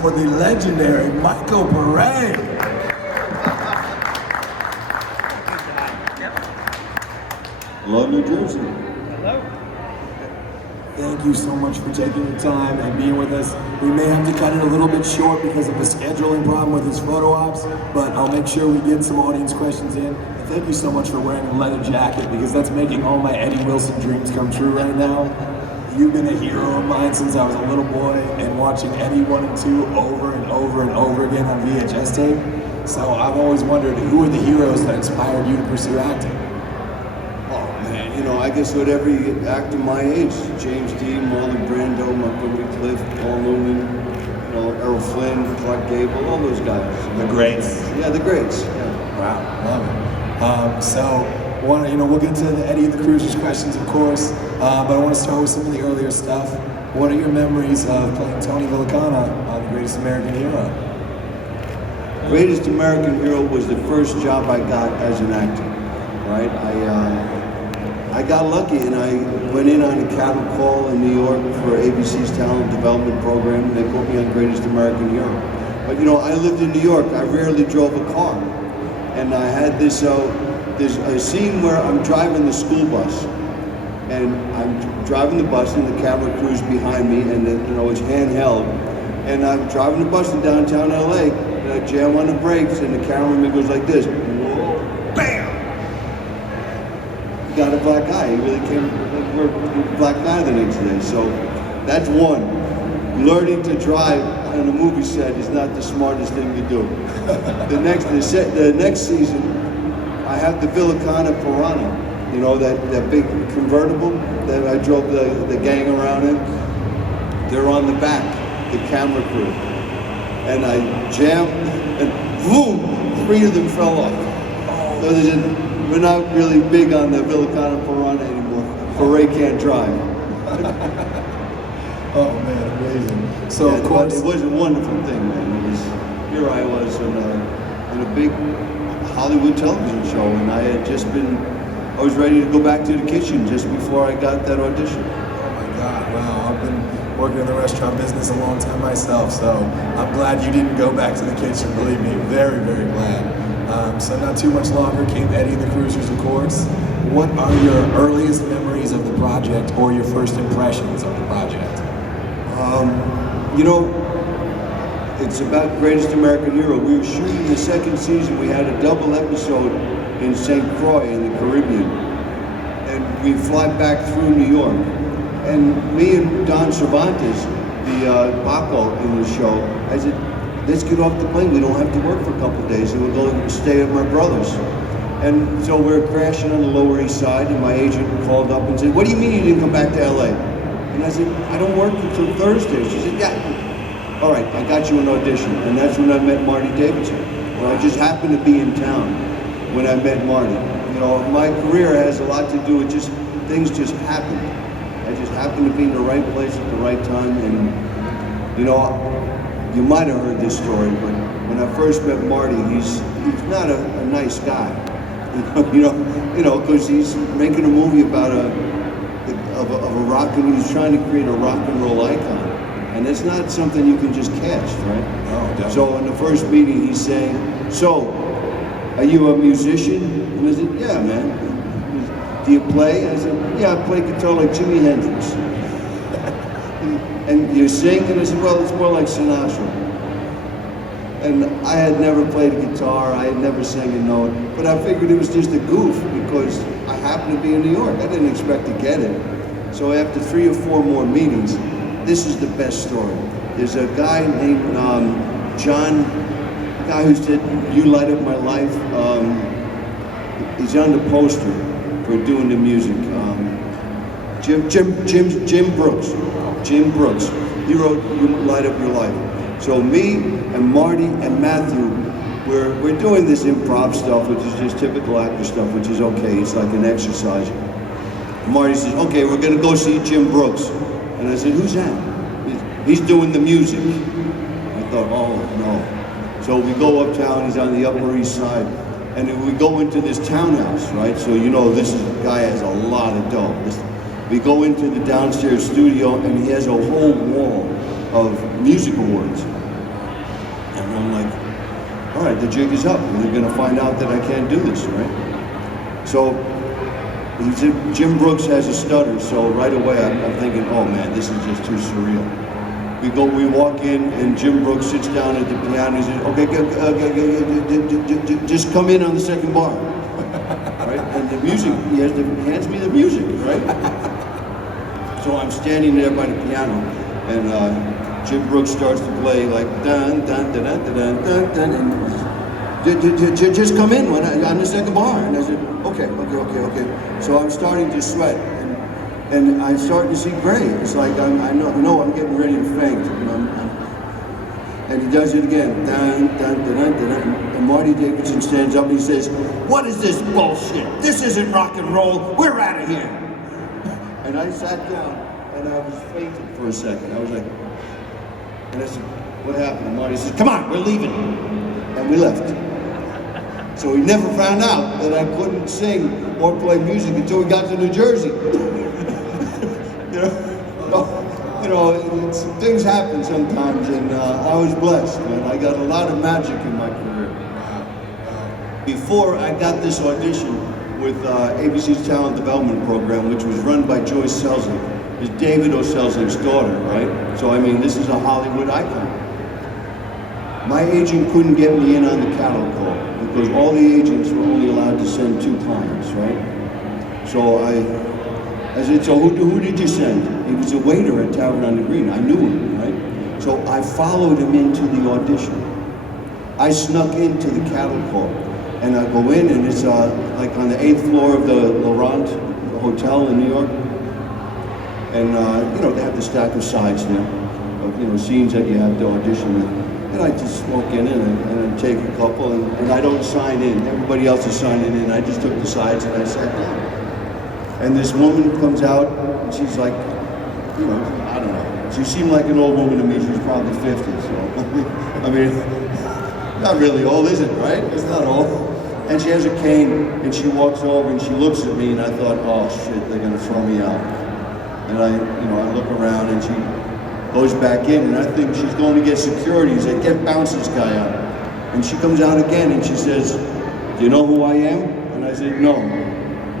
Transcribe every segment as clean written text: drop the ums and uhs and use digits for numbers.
for the legendary Michael Pare. Hello, New Jersey. Hello. Thank you so much for taking the time and being with us. We may have to cut it a little bit short because of a scheduling problem with his photo ops, but I'll make sure we get some audience questions in. And thank you so much for wearing a leather jacket, because that's making all my Eddie Wilson dreams come true right now. You've been a hero of mine since I was a little boy, and watching Eddie 1 and 2 over and over and over again on VHS tape. So I've always wondered, who are the heroes that inspired you to pursue acting? You know, I guess with every actor my age, James Dean, Marlon Brando, Montgomery Clift, Paul Newman, you know, Errol Flynn, Clark Gable, all those guys. The greats. Yeah, the greats. Yeah. Wow, love it. We'll get to the Eddie and the Cruisers questions, of course, but I want to start with some of the earlier stuff. What are your memories of playing Tony Villacana on The Greatest American Hero? Greatest American Hero was the first job I got as an actor, right? I got lucky and I went in on a cattle call in New York for ABC's Talent Development Program. They put me on Greatest American Hero. But you know, I lived in New York. I rarely drove a car. And I had this a scene where I'm driving the school bus. And I'm driving the bus and the camera crew's behind me, and it's handheld. And I'm driving the bus in downtown LA, and I jam on the brakes and the cameraman goes like this. Whoa, bam! Got a black eye. He really came a black eye the next day. So that's one. Learning to drive on a movie set is not the smartest thing to do. The next season, I have the Villacana Piranha. You know, that big convertible that I drove the gang around in. They're on the back, the camera crew. And I jammed, and boom, 3 of them fell off. So we're not really big on the Villacana Piranha anymore. Pare can't drive. Oh man, amazing. So yeah, of course, it was a wonderful thing, man. Here I was in a big Hollywood television show, and I was ready to go back to the kitchen just before I got that audition. Oh my God, wow. I've been working in the restaurant business a long time myself, so I'm glad you didn't go back to the kitchen, believe me. Very, very glad. So not too much longer came Eddie and the Cruisers, of course. What are your earliest memories of the project, or your first impressions of the project? You know, it's about Greatest American Hero. We were shooting the second season. We had a double episode in St. Croix in the Caribbean. And we fly back through New York. And me and Don Cervantes, the Paco in the show, I said, let's get off the plane. We don't have to work for a couple of days, and we'll go and stay at my brother's. And so we're crashing on the Lower East Side, and my agent called up and said, what do you mean you didn't come back to LA? And I said, I don't work until Thursday. She said, yeah. All right, I got you an audition. And that's when I met Marty Davidson. Well, I just happened to be in town when I met Marty. You know, my career has a lot to do with things just happened. I just happened to be in the right place at the right time. And, you know, you might have heard this story, but when I first met Marty, he's not a nice guy, you know, because he's making a movie about a rock, and he's trying to create a rock and roll icon, and it's not something you can just cast, right? Oh, definitely. So in the first meeting, he's saying, "So, are you a musician?" And I said, "Yeah, man." "Do you play?" I said, "Yeah, I play guitar like Jimi Hendrix." "And you sing?" And I said, "Well, it's more like Sinatra." And I had never played a guitar, I had never sang a note, but I figured it was just a goof because I happened to be in New York. I didn't expect to get it. So after 3 or 4 more meetings, this is the best story. There's a guy named John, a guy who said, "You light up my life." He's on the poster for doing the music. Jim Brooks. Jim Brooks. He wrote "You Light Up Your Life." So me and Marty and Matthew, we're doing this improv stuff, which is just typical actor stuff, which is okay. It's like an exercise. And Marty says, "Okay, we're gonna go see Jim Brooks." And I said, "Who's that?" "He's doing the music." I thought, oh no. So we go uptown. He's on the Upper East Side, and then we go into this townhouse, right? So you know this guy has a lot of dough. We go into the downstairs studio, and he has a whole wall of music awards. all right, the jig is up. And they're gonna find out that I can't do this, right? So Jim Brooks has a stutter, so right away I'm thinking, oh man, this is just too surreal. We walk in, and Jim Brooks sits down at the piano. He says, okay, just come in on the second bar, right? And the music, he hands me the music, right? So I'm standing there by the piano, and Jim Brooks starts to play like dun dun dun dun dun dun dun, and just come in on the second bar. And I said, okay. So I'm starting to sweat. And I'm starting to see gray. It's like I know I'm getting ready to faint. And he does it again. Dun, dun, dun, dun, dun, dun. And Marty Davidson stands up and he says, "What is this bullshit? This isn't rock and roll. We're out of here." And I sat down and I was fainting for a second. I was like, and I said, "What happened?" And Marty says, "Come on, we're leaving." And we left. So he never found out that I couldn't sing or play music until we got to New Jersey. Things happen sometimes, and I was blessed, man. I got a lot of magic in my career. Before I got this audition with ABC's Talent Development Program, which was run by Joyce Selznick, is David O. Selznick's daughter, right? So, I mean, this is a Hollywood icon. My agent couldn't get me in on the catalog call because all the agents were only allowed to send 2 clients, right? So I said, so who did you send? He was a waiter at Tavern on the Green. I knew him, right? So I followed him into the audition. I snuck into the cattle call. And I go in, and it's like on the 8th floor of the Laurent Hotel in New York. And, they have the stack of sides there, of, scenes that you have to audition with. And I just walk in and I take a couple, and I don't sign in. Everybody else is signing in. I just took the sides and I sat down. And this woman comes out, and she's like, I don't know. She seemed like an old woman to me. She was probably 50, so, I mean, not really old, is it, right? It's not old. And she has a cane, and she walks over, and she looks at me, and I thought, oh shit, they're gonna throw me out. And I look around, and she goes back in, and I think she's going to get security. He's like, bounce this guy out. And she comes out again, and she says, "Do you know who I am?" And I said, "No."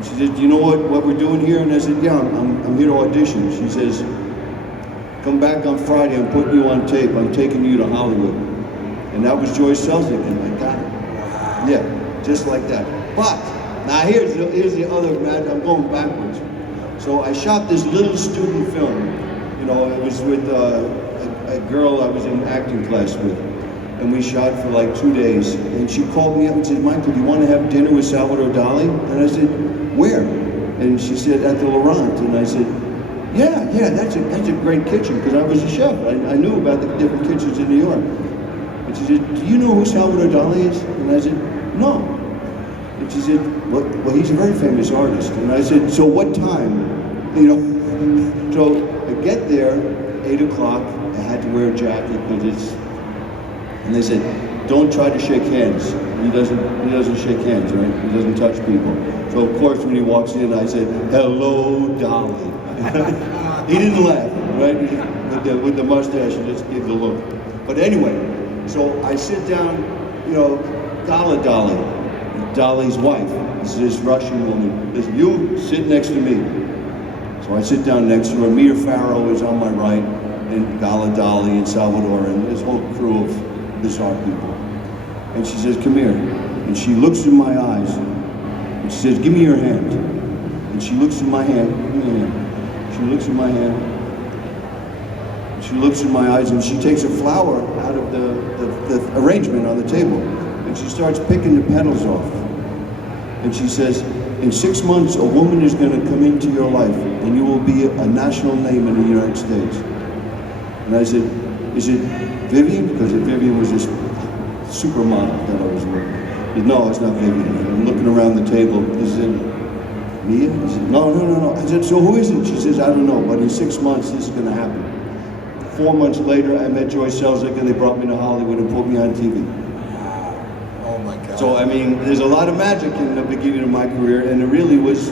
She said, "Do you know what we're doing here?" And I said, "Yeah, I'm here to audition." She says, "Come back on Friday, I'm putting you on tape, I'm taking you to Hollywood." And that was Joyce Selznick, and I got it. Yeah, just like that. But, now here's the other magic, I'm going backwards. So I shot this little student film. It was with a girl I was in acting class with. And we shot for like 2 days. And she called me up and said, "Michael, do you want to have dinner with Salvador Dali?" And I said, "Where?" And she said, "At the Laurent." And I said, yeah, that's a great kitchen, because I was a chef. I knew about the different kitchens in New York. And she said, "Do you know who Salvador Dali is?" And I said, "No." And she said, well, he's a very famous artist. And I said, "So what time?" So I get there, 8 o'clock. I had to wear a jacket because and they said, "Don't try to shake hands." He doesn't shake hands, right? He doesn't touch people. So of course, when he walks in, I said, "Hello, Dolly." He didn't laugh, right? With the mustache, he just gave the look. But anyway, so I sit down, Gala Dolly, Dolly's wife. This is this Russian woman. Says, "You sit next to me." So I sit down next to her. Mia Farrow is on my right, and Gala Dolly and Salvador, and this whole crew of bizarre people. And she says, "Come here." And she looks in my eyes, and she says, "Give me your hand." And she looks in my hand, "Give me your hand." She looks in my hand, she looks in my eyes, and she takes a flower out of the arrangement on the table, and she starts picking the petals off. And she says, "In 6 months, a woman is going to come into your life, and you will be a national name in the United States." And I said, "Is it Vivian?" Because Vivian was this supermodel that I was with. He said, "No, it's not Vivian." I'm looking around the table. Is it Mia? He said, No. I said, "So who is it?" She says, "I don't know, but in 6 months, this is going to happen." 4 months later, I met Joyce Selznick, and they brought me to Hollywood and put me on TV. Oh my God. So, I mean, there's a lot of magic in the beginning of my career, and it really was,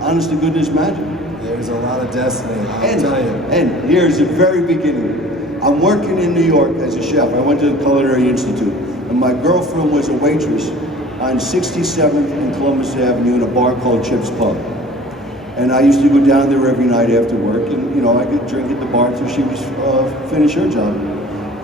honest to goodness, magic. There's a lot of destiny, I'll tell you. And here's the very beginning. I'm working in New York as a chef. I went to the Culinary Institute. And my girlfriend was a waitress on 67th and Columbus Avenue in a bar called Chip's Pub. And I used to go down there every night after work, and you know, I could drink at the bar till she was finished her job.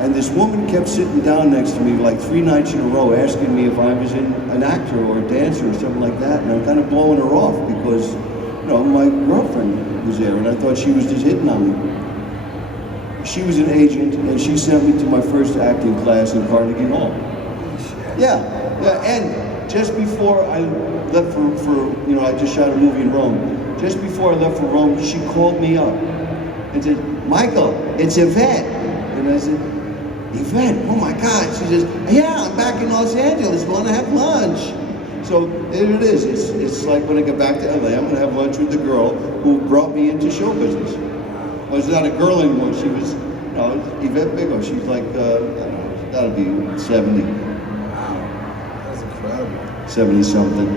And this woman kept sitting down next to me like 3 nights in a row, asking me if I was an actor or a dancer or something like that. And I'm kind of blowing her off because, you know, my girlfriend was there, and I thought she was just hitting on me. She was an agent, and she sent me to my first acting class in Carnegie Hall. Yeah, and just before I left for you know, I just shot a movie in Rome. Just before I left for Rome, she called me up and said, "Michael, it's Yvette." And I said, "Yvette, oh my God." She says, "Yeah, I'm back in Los Angeles, want to have lunch." So there it is. It's like when I get back to LA, I'm going to have lunch with the girl who brought me into show business. Well, she's not a girl anymore. She was, you know, Yvette Bigelow. She's like, I don't know, she's got to be 70. Wow, that's incredible. 70 something.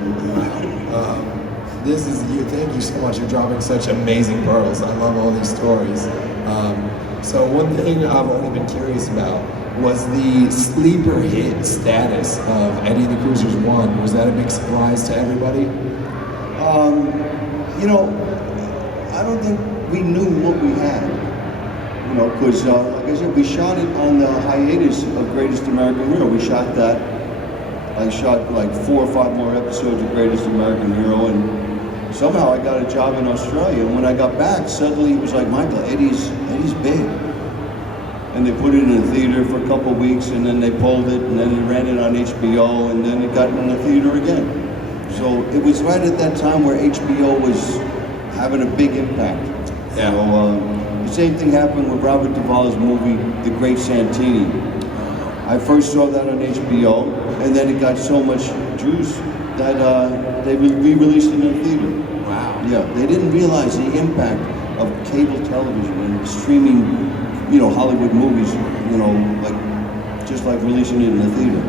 This is you. Thank you so much. You're dropping such amazing pearls. I love all these stories. So one thing I've only been curious about was the sleeper hit status of Eddie and the Cruisers 1. Was that a big surprise to everybody? You know, I don't think we knew what we had. You know, because like I said, we shot it on the hiatus of Greatest American Hero. We shot that. I shot like 4 or 5 more episodes of Greatest American Hero, and somehow I got a job in Australia. And when I got back, suddenly it was like, "Michael, Eddie's big." And they put it in a theater for a couple of weeks, and then they pulled it, and then they ran it on HBO, and then it got in the theater again. So it was right at that time where HBO was having a big impact. Yeah. You know, the same thing happened with Robert Duvall's movie, The Great Santini. I first saw that on HBO, and then it got so much juice that they re-released it in the theater. Wow. Yeah, they didn't realize the impact of cable television and streaming, you know, Hollywood movies, you know, like just like releasing it in the theater.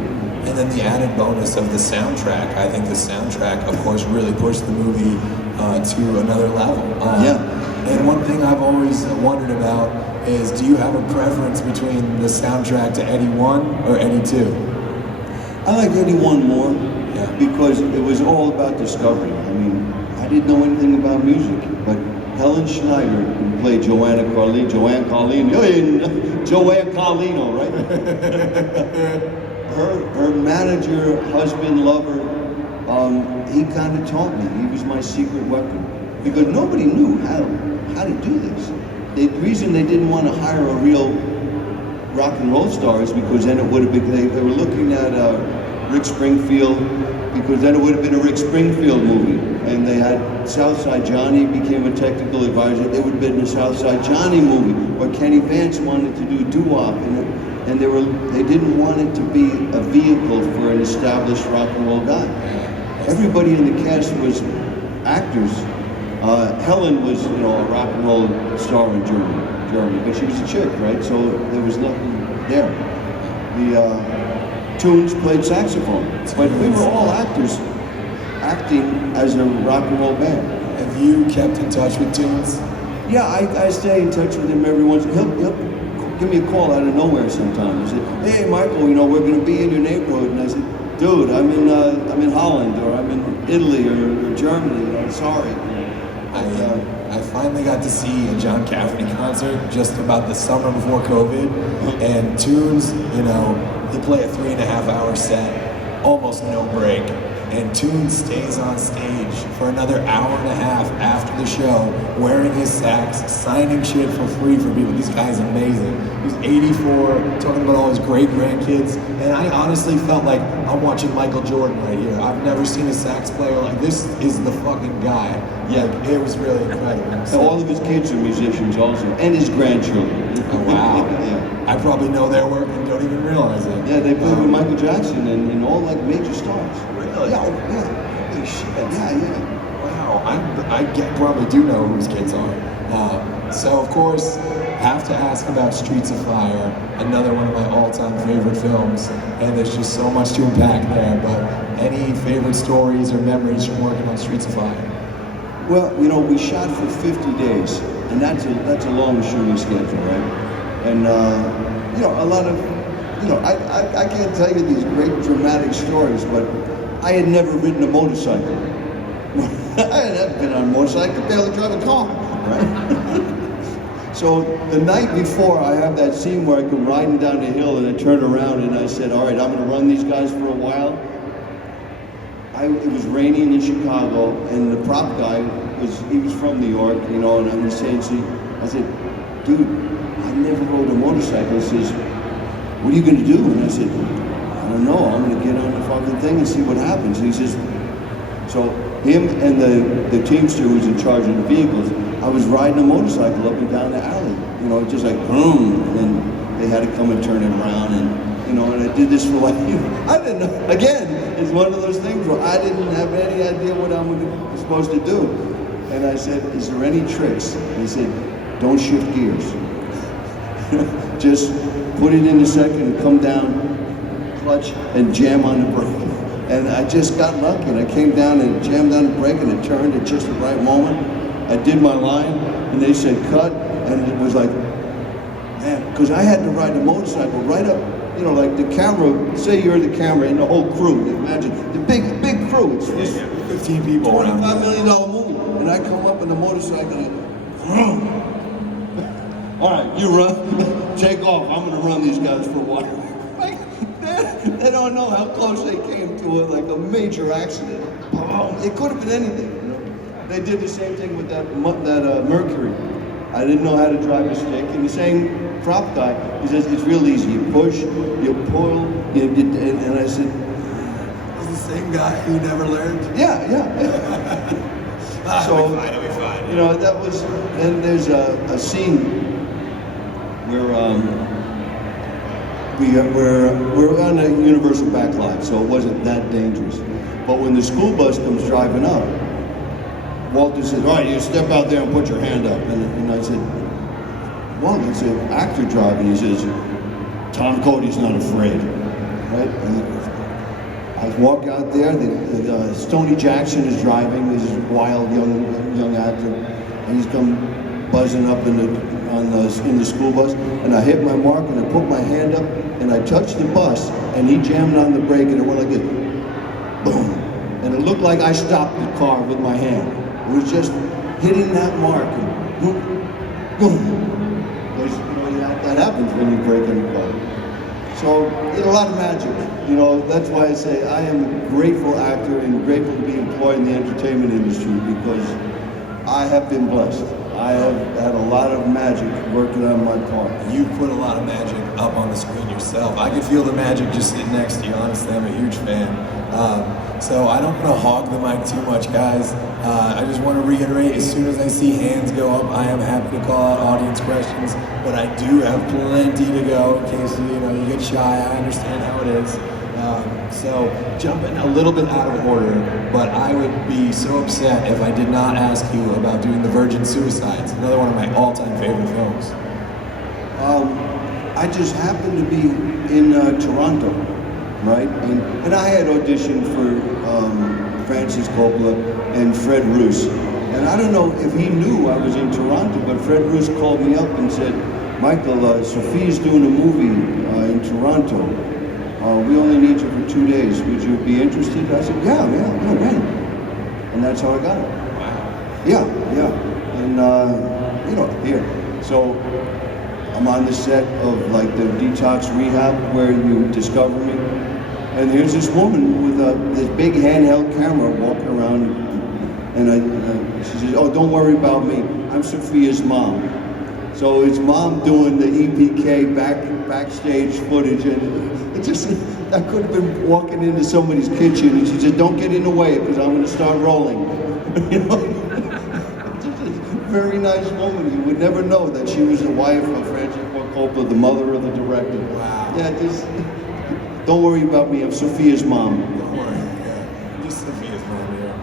And then the added bonus of the soundtrack. I think the soundtrack, of course, really pushed the movie to another level. Yeah. And one thing I've always wondered about is, do you have a preference between the soundtrack to Eddie 1 or Eddie 2? I like Eddie 1 more, Yeah. because it was all about discovery. I mean, I didn't know anything about music, but Helen Schneider, who played Joanne Carlino, right? her manager, husband, lover, he kind of taught me. He was my secret weapon, because nobody knew how to do this. The reason they didn't want to hire a real rock and roll star is because then it would have been, they were looking at Rick Springfield, because then it would have been a Rick Springfield movie. And they had Southside Johnny became a technical advisor. It would have been a Southside Johnny movie. Or Kenny Vance wanted to do doo-wop, and they didn't want it to be a vehicle for an established rock and roll guy. Everybody in the cast was actors. Helen was, you know, a rock and roll star in Germany, but she was a chick, right? So there was nothing there. The Tunes played saxophone, but we were all actors acting as a rock and roll band. Have you kept in touch with Tunes? Yeah, I stay in touch with him every once. He'll give me a call out of nowhere sometimes. He said, "Hey, Michael, you know, we're going to be in your neighborhood." And I said, "Dude, I'm in Holland, or I'm in Italy, or Germany. I'm sorry." I finally got to see a John Cafferty concert just about the summer before COVID, and Tunes, you know, they play a 3.5-hour set, almost no break, and Tunes stays on stage for another hour and a half after the show, wearing his sax, signing shit for free for people. This guy's amazing. He's 84, talking about all his great-grandkids, and I honestly felt like I'm watching Michael Jordan right here. I've never seen a sax player like this. Is the fucking guy. Yeah, it was really incredible. So all of his kids are musicians also, and his grandchildren. Oh, wow. Yeah. I probably know their work and don't even realize it. Yeah, they played with Michael Jackson and all like major stars. Really? Yeah. Holy shit. Yeah. Wow, probably do know who his kids are. So of course, have to ask about Streets of Fire, another one of my all-time favorite films, and there's just so much to unpack there, but any favorite stories or memories from working on Streets of Fire? Well, you know, we shot for 50 days, and that's a long shooting schedule, right? And you know, a lot of you know, I can't tell you these great dramatic stories, but I had never ridden a motorcycle. I had never been on a motorcycle, I could barely drive a car, right? So the night before, I have that scene where I come riding down the hill and I turn around and I said, all right, I'm gonna run these guys for a while. It was raining in Chicago, and the prop guy he was from New York, you know, and I'm saying, I said, dude, I never rode a motorcycle. He says, what are you gonna do? And I said, I don't know, I'm gonna get on the fucking thing and see what happens. And he says, so him and the teamster who's in charge of the vehicles, I was riding a motorcycle up and down the alley, you know, just like boom, and then they had to come and turn it around, and you know, and I did this for like, I didn't know, again, it's one of those things where I didn't have any idea what I'm supposed to do. And I said, is there any tricks? And he said, don't shift gears. Just put it in a second and come down, clutch, and jam on the brake. And I just got lucky, and I came down and jammed on the brake, and it turned at just the right moment. I did my line, and they said cut, and it was like, man, because I had to ride the motorcycle right up, you know, like the camera, say you're the camera and the whole crew, imagine, the big crew, it's 15 people around. $25 million movie, and I come up in the motorcycle and vroom. All right, you run, take off, I'm gonna run these guys for a while. They don't know how close they came to like a major accident. It could have been anything, you know? They did the same thing with that Mercury. I didn't know how to drive a stick, and the same prop guy, he says, it's real easy. You push, you pull, and I said, It's the same guy who never learned? yeah. So, it'll be fine. You know, that was, then there's a scene where we're on a universal backlot, so it wasn't that dangerous. But when the school bus comes driving up, Walter says, all right, you step out there and put your hand up. And I said, well, it's an actor driving. He says, Tom Cody's not afraid, right? And I walk out there, Stoney Jackson is driving, this wild young actor, and he's come buzzing up in the school bus, and I hit my mark, and I put my hand up, and I touched the bus, and he jammed on the brake, and it went like this, boom. And it looked like I stopped the car with my hand. It was just hitting that mark, and boom, boom. Because, you know, that happens when you break in a car. So, a lot of magic. You know, that's why I say I am a grateful actor and grateful to be employed in the entertainment industry, because I have been blessed. I have had a lot of magic working on my part. You put a lot of magic up on the screen yourself. I could feel the magic just sitting next to you. Honestly, I'm a huge fan. So I don't want to hog the mic too much, guys. I just want to reiterate, as soon as I see hands go up, I am happy to call out audience questions, but I do have plenty to go in case you get shy. I understand how it is. So jumping a little bit out of order, but I would be so upset if I did not ask you about doing The Virgin Suicides, another one of my all-time favorite films. I just happened to be in Toronto, right? And I had auditioned for Francis Coppola and Fred Roos. And I don't know if he knew I was in Toronto, but Fred Roos called me up and said, Michael, Sophia's doing a movie in Toronto. We only need you for 2 days. Would you be interested? I said, yeah, when? And that's how I got it. Wow. Yeah. And, here. So I'm on the set of like the detox rehab where you discover me. And here's this woman with this big handheld camera walking around. And she says, oh, don't worry about me. I'm Sophia's mom. So it's mom doing the EPK backstage footage, and it just, I could have been walking into somebody's kitchen, and she said, don't get in the way, because I'm going to start rolling. Just a very nice woman. You would never know that she was the wife of Francis Coppola, the mother of the director. Wow. Yeah, just, don't worry about me, I'm Sophia's mom. Don't worry, yeah. Just Sophia's mom here.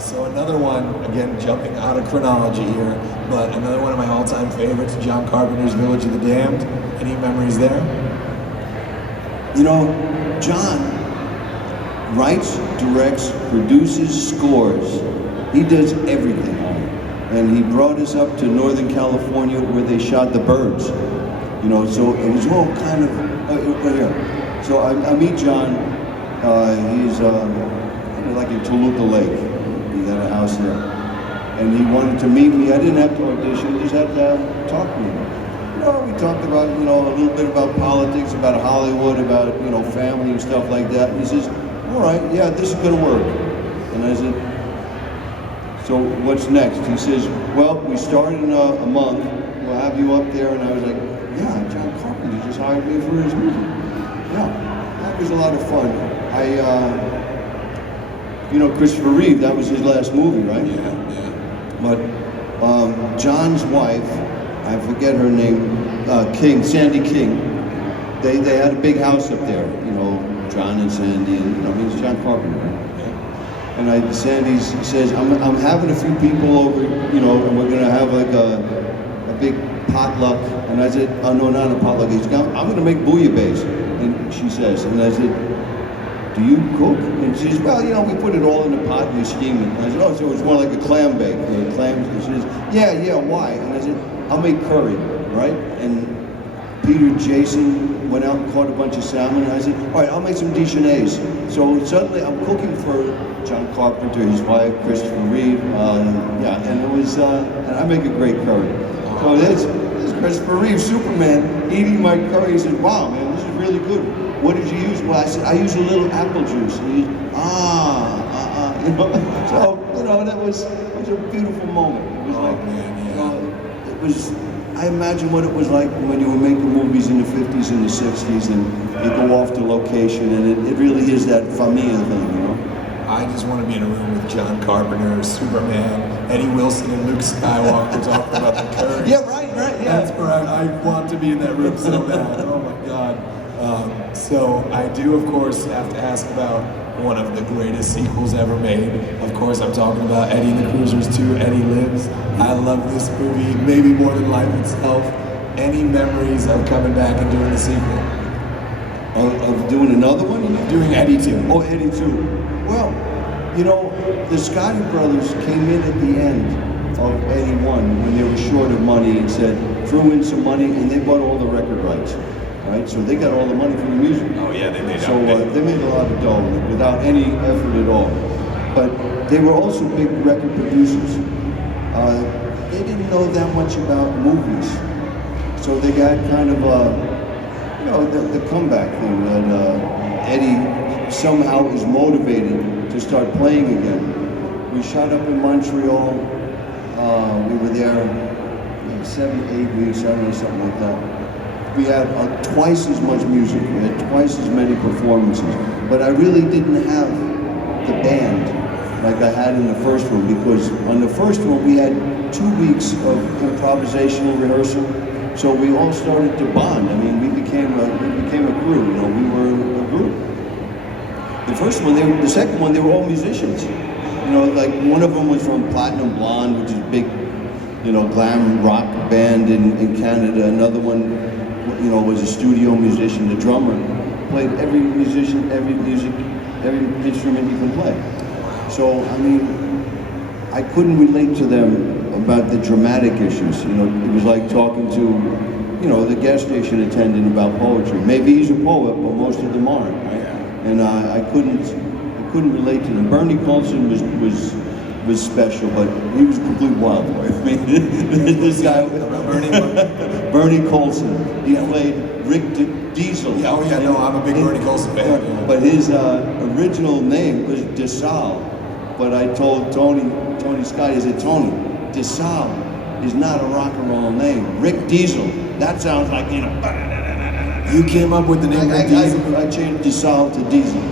So another one, again, jumping out of chronology here, but another one of my all-time favorites, John Carpenter's Village of the Damned. Any memories there? You know, John writes, directs, produces, scores. He does everything. And he brought us up to Northern California where they shot The Birds. You know, so it was all kind of Right here. So I meet John. He's like in Toluca Lake. He got a house there, and he wanted to meet me. I didn't have to audition. Just had to talk to him. We talked about a little bit about politics, about Hollywood, about family and stuff like that. And he says, "All right, yeah, this is gonna work." And I said, "So what's next?" He says, "Well, we start in a month. We'll have you up there." And I was like, "Yeah, John Carpenter just hired me for his movie." Yeah, that was a lot of fun. Christopher Reeve, that was his last movie, right? Yeah. But John's wife, I forget her name, Sandy King, they had a big house up there, John and Sandy, and it's John Carpenter, right? And Sandy says, I'm having a few people over, and we're gonna have like a big potluck. And I said, oh no, not a potluck. I'm gonna make bouillabaisse. And she says, and I said, do you cook? And she says, well, we put it all in a pot and we steam it. And I said, oh, so it's more like a clam bake, clams. And she says, yeah, why? And I said, I'll make curry, right? And Peter Jason went out and caught a bunch of salmon. And I said, all right, I'll make some Dijonnaise. So suddenly I'm cooking for John Carpenter, his wife, Christopher Reeve, and it was, and I make a great curry. So there's Christopher Reeve, Superman, eating my curry. He said, wow, man, this is really good. What did you use? Well, I said, I use a little apple juice. And he, So, that was a beautiful moment. It was it was, I imagine what it was like when you were making movies in the 50s and the 60s and you go off to location and it really is that familia thing, I just want to be in a room with John Carpenter, Superman, Eddie Wilson, and Luke Skywalker talking about the curry. Yeah, right, yeah. That's where I want to be in that room so bad. Oh my God. So I do, of course, have to ask about one of the greatest sequels ever made. Of course, I'm talking about Eddie and the Cruisers 2, Eddie Lives. I love this movie, maybe more than life itself. Any memories of coming back and doing the sequel? Of doing another one? Doing Eddie 2. Oh, Eddie 2. Well, the Scotti brothers came in at the end of Eddie 1 when they were short of money and threw in some money and they bought all the record rights. Right, so they got all the money from the music. Oh yeah, they made. So they made a lot of dough without any effort at all. But they were also big record producers. They didn't know that much about movies, so they got kind of the comeback thing that Eddie somehow is motivated to start playing again. We shot up in Montreal. We were there 7, 8 weeks, or something like that. We had twice as much music, we had twice as many performances, but I really didn't have the band like I had in the first one, because on the first one we had 2 weeks of improvisational rehearsal, so we all started to bond. I mean, we became a crew, we were a group. The second one, they were all musicians. Like one of them was from Platinum Blonde, which is a big, glam rock band in Canada. Another one, was a studio musician. The drummer played every instrument you can play. So, I mean, I couldn't relate to them about the dramatic issues. It was like talking to, the gas station attendant about poetry. Maybe he's a poet, but most of them aren't, right? And I couldn't relate to them. Bernie Colson was special, but he was a complete wild boy. I mean, this guy, Bernie Colson, he played Rick Diesel. Yeah, I'm a big Bernie Colson fan. Yeah. But his original name was DeSalle. But I told Tony Scott, I said, Tony, DeSalle is not a rock and roll name. Rick Diesel, that sounds like, You came up with the name Rick Diesel? I changed DeSalle to Diesel.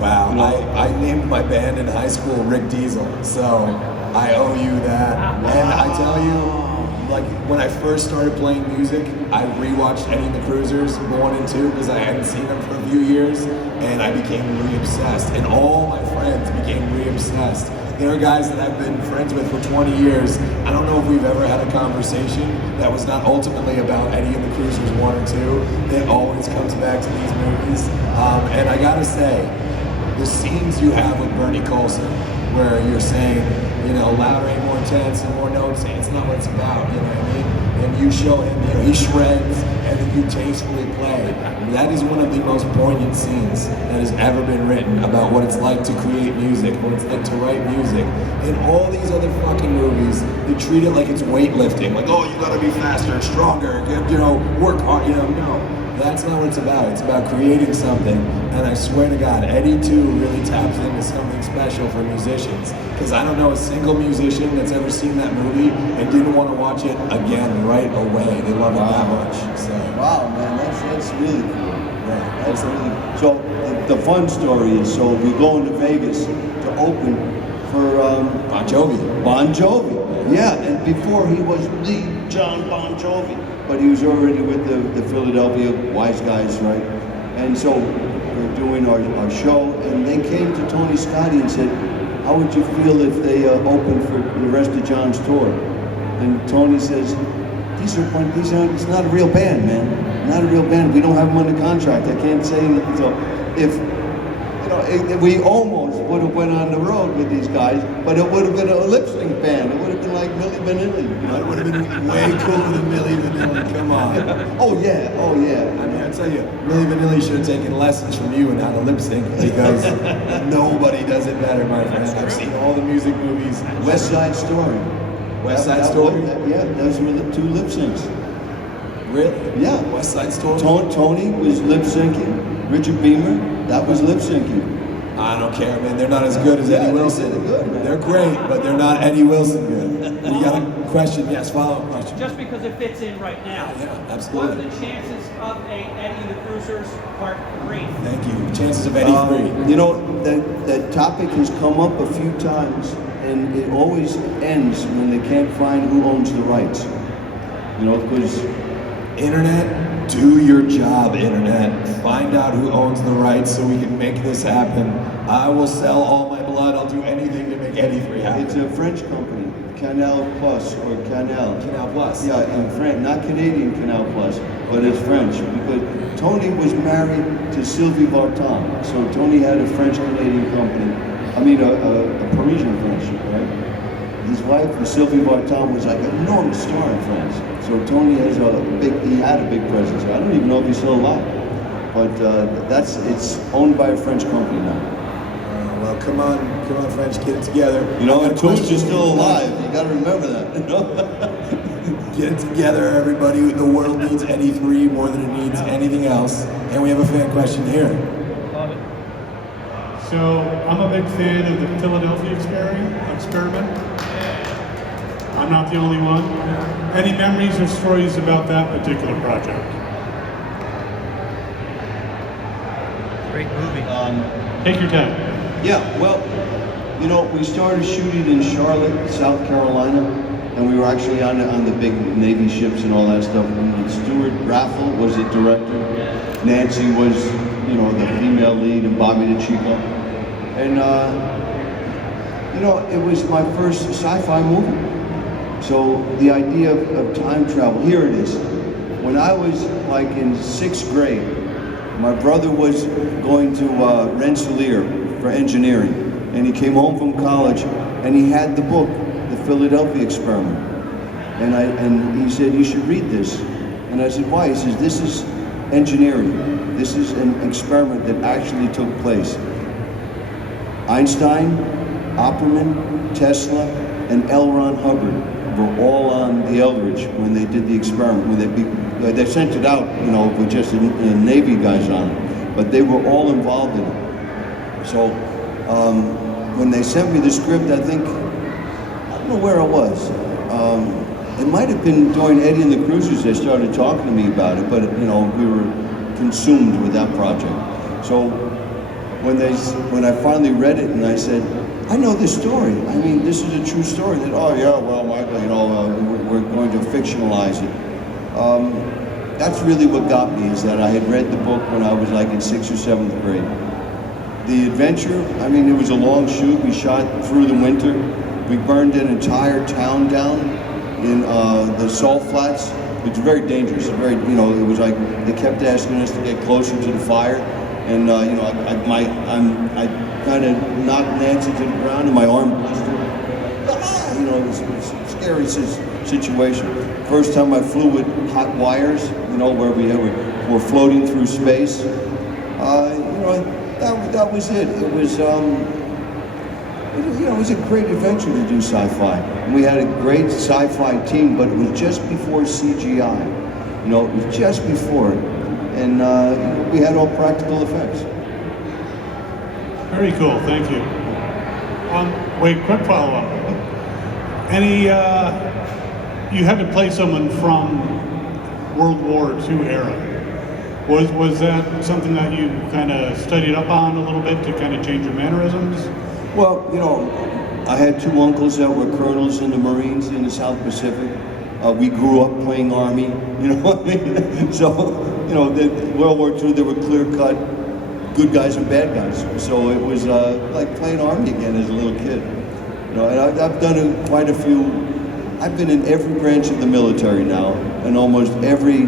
Wow, I named my band in high school Rick Diesel, so I owe you that. Wow. And I tell you, like when I first started playing music, I rewatched Eddie and the Cruisers 1 and 2 because I hadn't seen them for a few years, and I became re-obsessed, and all my friends became re-obsessed. There are guys that I've been friends with for 20 years. I don't know if we've ever had a conversation that was not ultimately about Eddie and the Cruisers 1 or 2. It always comes back to these movies, and I gotta say, the scenes you have with Bernie Colson, where you're saying, louder and more intense and more notes, it's not what it's about, you know what I mean? and you show him, you know, he shreds, and then you tastefully play. That is one of the most poignant scenes that has ever been written about what it's like to create music, what it's like to write music. In all these other fucking movies, they treat it like it's weightlifting, like, oh, you gotta be faster, stronger, you know, work hard, you know, no. That's not what it's about. It's about creating something, and I swear to God, Eddie too really taps into something special for musicians. Because I don't know a single musician that's ever seen that movie and didn't want to watch it again right away. They love it that much. So. Wow, man, that's really cool. Yeah, that's really. So the fun story is, so we're going to Vegas to open for Bon Jovi. Bon Jovi, yeah, and before he was the John Bon Jovi, but he was already with the Philadelphia Wise Guys, right? And so we're doing our show, and they came to Tony Scotti and said, how would you feel if they opened for the rest of John's tour? And Tony says, it's not a real band, man. Not a real band. We don't have them under contract. I can't say anything. So if, you know, we almost would have went on the road with these guys, but it would have been a lip sync band. It would have been like Milli Vanilli. You know? It would have been way cooler than Milli Vanilli. Come on. Oh yeah. I mean, I tell you, Milli Vanilli should have taken lessons from you and how to lip sync, because nobody does it better, my friend. I've seen all the music movies. West Side Story. West Side Story? Yeah, those were the 2 lip syncs. Really? Yeah. West Side Story? Tony was lip syncing. Richard Beamer, that was lip syncing. I don't care, man. They're not as good as Eddie Wilson. They're good, man. They're great, but they're not Eddie Wilson good. We got a question. Yes, follow-up question. Just because it fits in right now. Yeah, What absolutely. are the chances of a Eddie and the Cruisers Part 3? Thank you. Chances of Eddie 3. You know, that topic has come up a few times, and it always ends when they can't find who owns the rights. You know, because Internet, do your job, Internet. Find out who owns the rights so we can make this happen. I will sell all my blood. I'll do anything to make Eddie 3 happen. it's a French company, Canal Plus or Canal. Canal Plus. Yeah, in France, not Canadian Canal Plus, but it's French, because Tony was married to Sylvie Vartan. So Tony had a French-Canadian company. I mean, a Parisian French, right? His wife, Sylvie Vartan, was like an enormous star in France. So Tony has he had a big presence. I don't even know if he's still alive. But it's owned by a French company now. Well, come on, French, get it together. You know, and Toots Tunes is still alive. You gotta remember that. You know? Get it together, everybody. The world needs Eddie 3 more than it needs anything else. And we have a fan question here. Love it. So I'm a big fan of the Philadelphia experiment. I'm not the only one. Any memories or stories about that particular project? Great movie. Take your time. Yeah, well, you know, we started shooting in Charlotte, South Carolina, and we were actually on the big Navy ships and all that stuff. And Stuart Raffle was the director. Nancy was, you know, the female lead, and Bobby DeChico. And, you know, it was my first sci-fi movie. So the idea of time travel, here it is. When I was like in 6th grade, my brother was going to Rensselaer for engineering, and he came home from college, and he had the book, The Philadelphia Experiment, and he said, you should read this. And I said, why? He says, this is engineering. This is an experiment that actually took place. Einstein, Opperman, Tesla, and L. Ron Hubbard were all on the Eldridge when they did the experiment. When they sent it out, you know, with just the Navy guys on it, but they were all involved in it. So when they sent me the script, I don't know where I was. It might have been during Eddie and the Cruisers they started talking to me about it, but you know, we were consumed with that project. So when I finally read it and I said, I know this story. I mean, this is a true story. That, oh yeah, well, Michael, you know, we're going to fictionalize it. That's really what got me, is that I had read the book when I was like in 6th or 7th grade. The adventure, I mean, it was a long shoot. We shot through the winter. We burned an entire town down in the salt flats. It's very dangerous. Very, you know, it was like they kept asking us to get closer to the fire. And you know, I kind of knocked Nancy to the ground, and my arm blistered. You know, it was scary. He says, situation. First time I flew with hot wires, you know, where we're floating through space. You know, that was it. It was, you know, it was a great adventure to do sci-fi. And we had a great sci-fi team, but it was just before CGI. You know, it was just before it. And we had all practical effects. Very cool, thank you. Wait, quick follow-up. You had to play someone from World War II era. Was that something that you kind of studied up on a little bit to kind of change your mannerisms? Well, you know, I had two uncles that were colonels in the Marines in the South Pacific. We grew up playing Army, you know what I mean? So, you know, World War II, there were clear-cut good guys and bad guys. So it was like playing Army again as a little kid. You know, and I've done quite a few. I've been in every branch of the military now, and almost every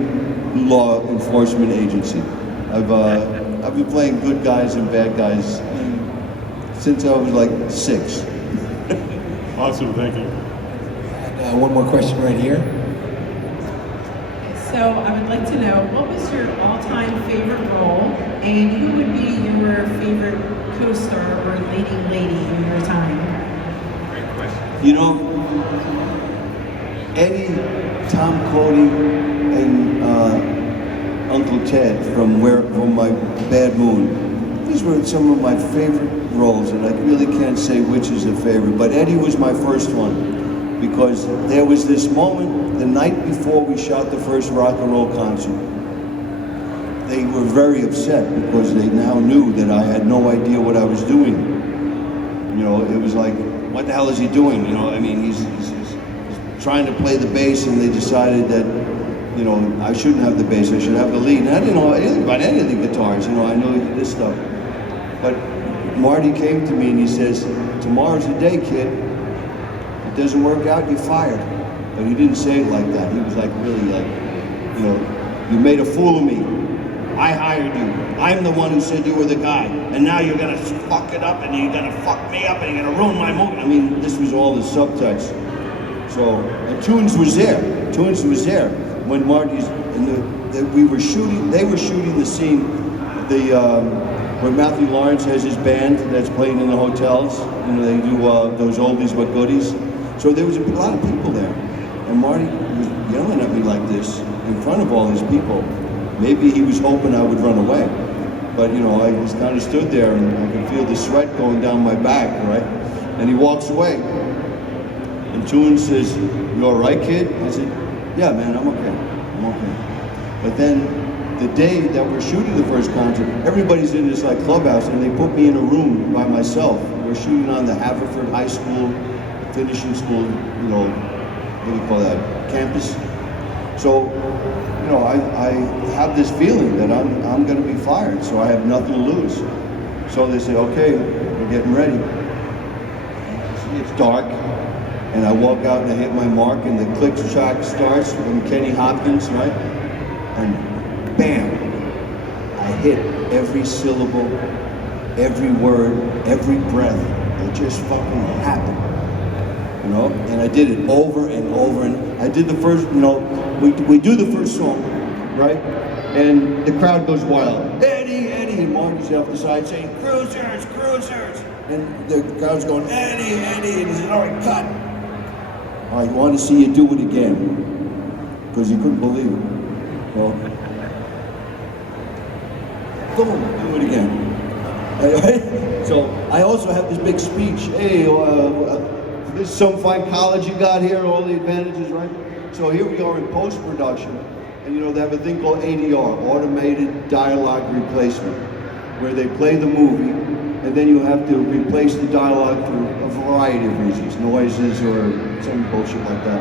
law enforcement agency. I've been playing good guys and bad guys since I was like 6. Awesome, thank you. And one more question right here. So I would like to know, what was your all-time favorite role, and who would be your favorite co-star or leading lady in your time? Great question. You know, Eddie, Tom Cody, and Uncle Ted from my Bad Moon. These were some of my favorite roles, and I really can't say which is a favorite. But Eddie was my first one because there was this moment the night before we shot the first rock and roll concert. They were very upset because they now knew that I had no idea what I was doing. You know, it was like, what the hell is he doing? You know, I mean, he's trying to play the bass, and they decided that, you know, I shouldn't have the bass, I should have the lead. And I didn't know anything about any of the guitars, you know, I know this stuff. But Marty came to me and he says, tomorrow's the day, kid. If it doesn't work out, you're fired. But he didn't say it like that. He was like, really like, you know, you made a fool of me. I hired you. I'm the one who said you were the guy. And now you're gonna fuck it up, and you're gonna fuck me up, and you're gonna ruin my movie. I mean, this was all the subtext. So, and Tunes was there. Tunes was there when Marty's, and we were shooting, they were shooting the scene, where Matthew Lawrence has his band that's playing in the hotels. You know, they do those oldies but goodies. So there was a lot of people there. And Marty was yelling at me like this in front of all these people. Maybe he was hoping I would run away. But, you know, I just kind of stood there and I could feel the sweat going down my back, right? And he walks away. And Toon says, "You all right, kid?" I said, "Yeah, man, I'm okay. I'm okay." But then the day that we're shooting the first concert, everybody's in this like clubhouse, and they put me in a room by myself. We're shooting on the Haverford High School, finishing school, you know, what do you call that, campus. So, you know, I have this feeling that I'm going to be fired, so I have nothing to lose. So they say, okay, we're getting ready. It's dark, and I walk out and I hit my mark, and the click track starts from Kenny Hopkins, right? And bam, I hit every syllable, every word, every breath. It just fucking happened. You know, and I did it over and over, and I did the first, you know, we do the first song, right? And the crowd goes wild. Eddie, Eddie, and Marty's off the side saying, "Cruisers, cruisers!" And the crowd's going, "Eddie, Eddie," and he said, "All right, cut. I want to see you do it again," because he couldn't believe it. Well, boom, do it again. Right? So I also have this big speech. Hey, this is some fine college you got here, all the advantages, right? So here we are in post-production, and you know, they have a thing called ADR, Automated Dialogue Replacement, where they play the movie, and then you have to replace the dialogue for a variety of reasons, noises or some bullshit like that.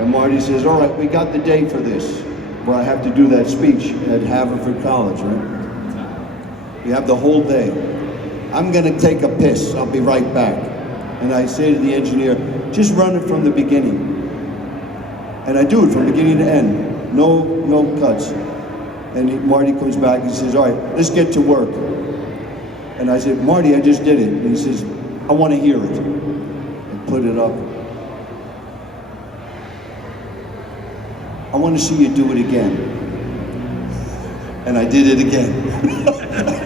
And Marty says, all right, we got the day for this, where I have to do that speech at Haverford College, right? We have the whole day. I'm gonna take a piss, I'll be right back. And I say to the engineer, just run it from the beginning. And I do it from beginning to end, no cuts. And Marty comes back and says, all right, let's get to work. And I said, Marty, I just did it. And he says, I want to hear it. And put it up. I want to see you do it again. And I did it again.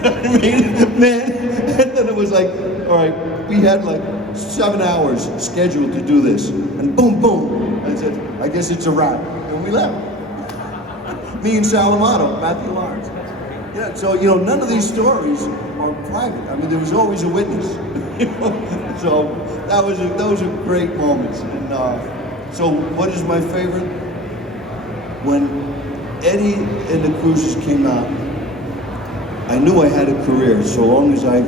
I mean, man, and then it was like, all right, we had like 7 hours scheduled to do this. And boom, boom. I said, I guess it's a wrap. And we left. Me and Salamato, Matthew Lawrence. Yeah, so, you know, none of these stories are private. I mean, there was always a witness. You know? So those are great moments. And so what is my favorite? When Eddie and the Cruisers came out, I knew I had a career so long as I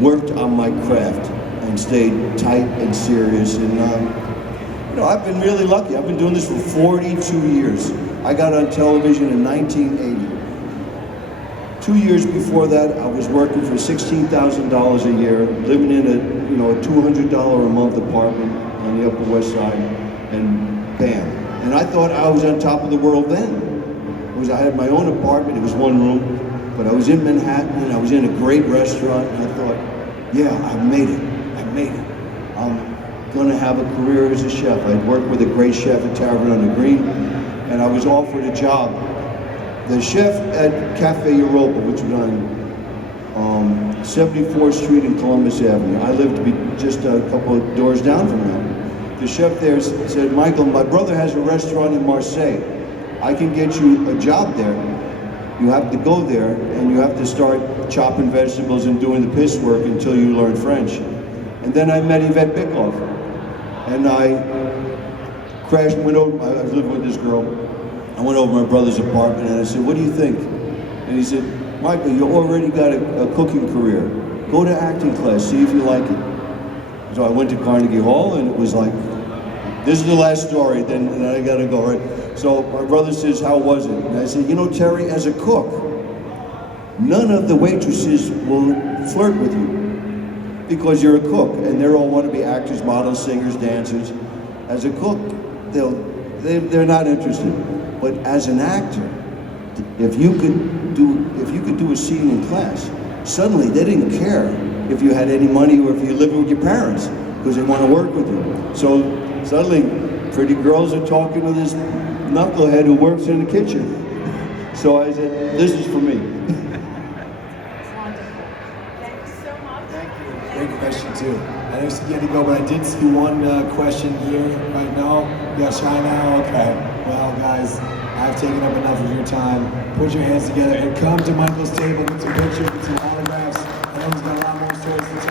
worked on my craft and stayed tight and serious. And you know, I've been really lucky. I've been doing this for 42 years. I got on television in 1980. 2 years before that, I was working for $16,000 a year, living in a $200 a month apartment on the Upper West Side, and bam. And I thought I was on top of the world then. I had my own apartment, it was one room, but I was in Manhattan and I was in a great restaurant, and I thought, yeah, I made it. I'm gonna have a career as a chef. I'd worked with a great chef at Tavern on the Green, and I was offered a job. The chef at Cafe Europa, which was on 74th Street and Columbus Avenue. I lived to be just a couple of doors down from that. The chef there said, Michael, my brother has a restaurant in Marseille. I can get you a job there. You have to go there and you have to start chopping vegetables and doing the piss work until you learn French. And then I met Yvette Bikoff. And I went over, I was living with this girl. I went over to my brother's apartment and I said, what do you think? And he said, Michael, you already got a cooking career. Go to acting class, see if you like it. So I went to Carnegie Hall and it was like, this is the last story, then I gotta go, right? So my brother says, how was it? And I said, you know, Terry, as a cook, none of the waitresses will flirt with you because you're a cook and they all want to be actors, models, singers, dancers. As a cook, they're not interested. But as an actor, if you could do a scene in class, suddenly they didn't care if you had any money or if you lived with your parents because they want to work with you. So suddenly, pretty girls are talking to this knucklehead who works in the kitchen. So I said, this is for me. Wonderful. Thank you so much. Thank you. Great question too. I know you said you had to go, but I did see one question here right now. You got shy now? Okay. Well, guys, I've taken up enough of your time. Put your hands together and come to Michael's table, get some pictures, get some autographs. I know he's got a lot more stories to tell.